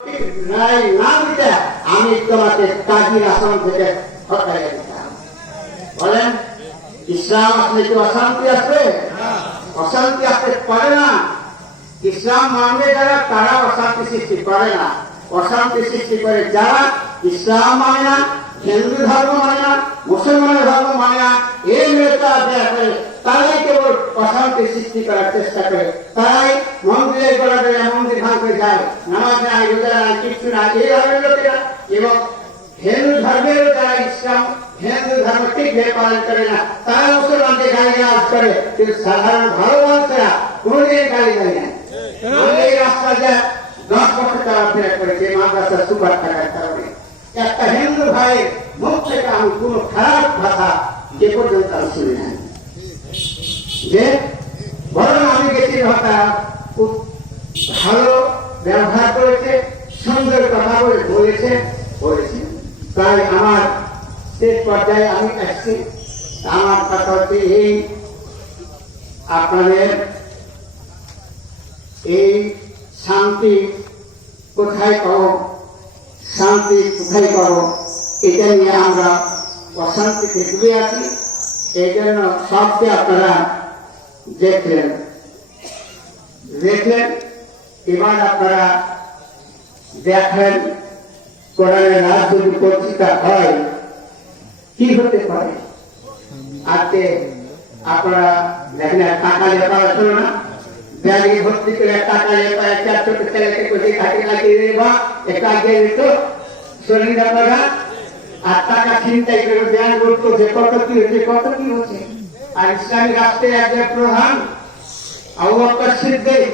রায় না দিতে আমি তোমাকে কাজীর আসন থেকে হটাইয়া দিতাম। বলেন, ইসলাম আসলে কি অশান্তি আসবে? অশান্তি আসতে পারে না। ইসলাম মানবে যারা তারা অশান্তি সৃষ্টি করে না। অশান্তি সৃষ্টি করে যারা ইসলাম মানে না, হিন্দু ধর্ম মানে না, মুসলমানের ধর্ম মানে না, এই মেয়েটা দেয়া করে তারাই কেবল অশান্তি সৃষ্টি করার চেষ্টা করে। তারাই মন্দিরে গড়া করে মন্দির ভাঙতে যায়, নামাজ নাই, রোজা নাই, কিচ্ছু নাই, এই ধরনের লোকেরা। এবং হিন্দু ধর্মের যারা ইসলাম হিন্দু ধর্ম ঠিকভাবে পালন করে না তারা মুসলমানকে গালিগালাজ করে, কিন্তু সাধারণ ভালো মানুষেরা কোনদিন গালিগালি নেয়। এই রাস্তা যা 10 বছর চলাফেরা করেছে মাদ্রাসা সুপার থাকার কারণে, একটা হিন্দু ভাইয়ের মুখ থেকে আমি কোন খারাপ ভাষা যে পর্যন্ত আমি শুনি নাই। যে বরং আমি গেছি ভাষা খুব ভালো ব্যবহার করেছে, সুন্দর কথা বলেছে। তাই আমার শেষ পর্যায়ে আমি আসছি। আমার কথা হচ্ছে এই, আপনাদের এই শান্তি কোথায় পাবো, শান্তি কোথায় পাবো, এটা নিয়ে আমরা অশান্তিতে ডুবে আছি। এই জন্য সবকে আপনারা দেখলেন। এবার আপনারা দেখেন কোরআনের রাত যদি পত্রিকা হয় কি হতে পারে। আজকে আপনারা দেখেন টাকা লেখা আসলো না, ব্যাগে ভর্তি করে টাকা লেখা 4 ছোট ছেলেকে কোথায় কাটিয়ে দেবা একটা আগে দিত শরীর আপনারা, আর টাকা চিন্তাই করে ব্যাগ করতো যে কত কি হচ্ছে। আর ইসলামী রাষ্ট্রের একজন প্রধান আবু বকর সিদ্দিক,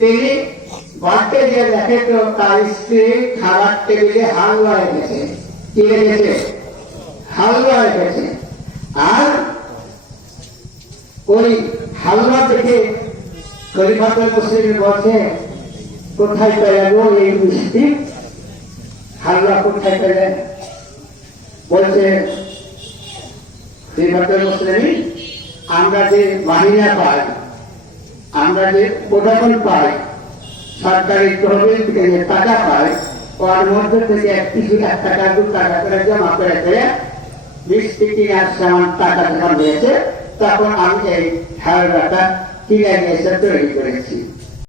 তিনি বাড়তে গিয়ে দেখে তো তার স্ত্রী খাবার টেবিলে হালুয়া রেখেছে। কি রেখেছে? হালুয়া রেখেছে। আর ওই হালুয়া থেকে খলিফাতুল মুসলিমিন বলছে, কোথায় পেলেন এই মিষ্টি হালুয়া, কোথায় পেলেন? বলছে খলিফাতুল মুসলিমিন, আমরা যে মাহিনা পাই, আমরা যে প্রদান পাই, সরকারি তহবিল থেকে যে টাকা পাই, ওর মধ্যে থেকে কিছু 1 টাকা 2 টাকা করে জমা করে মিষ্টি কিনার সামান টাকা যখন হয়েছে তখন আমি এই হালুয়াটা কিনে নিয়ে এসে তৈরি করেছি।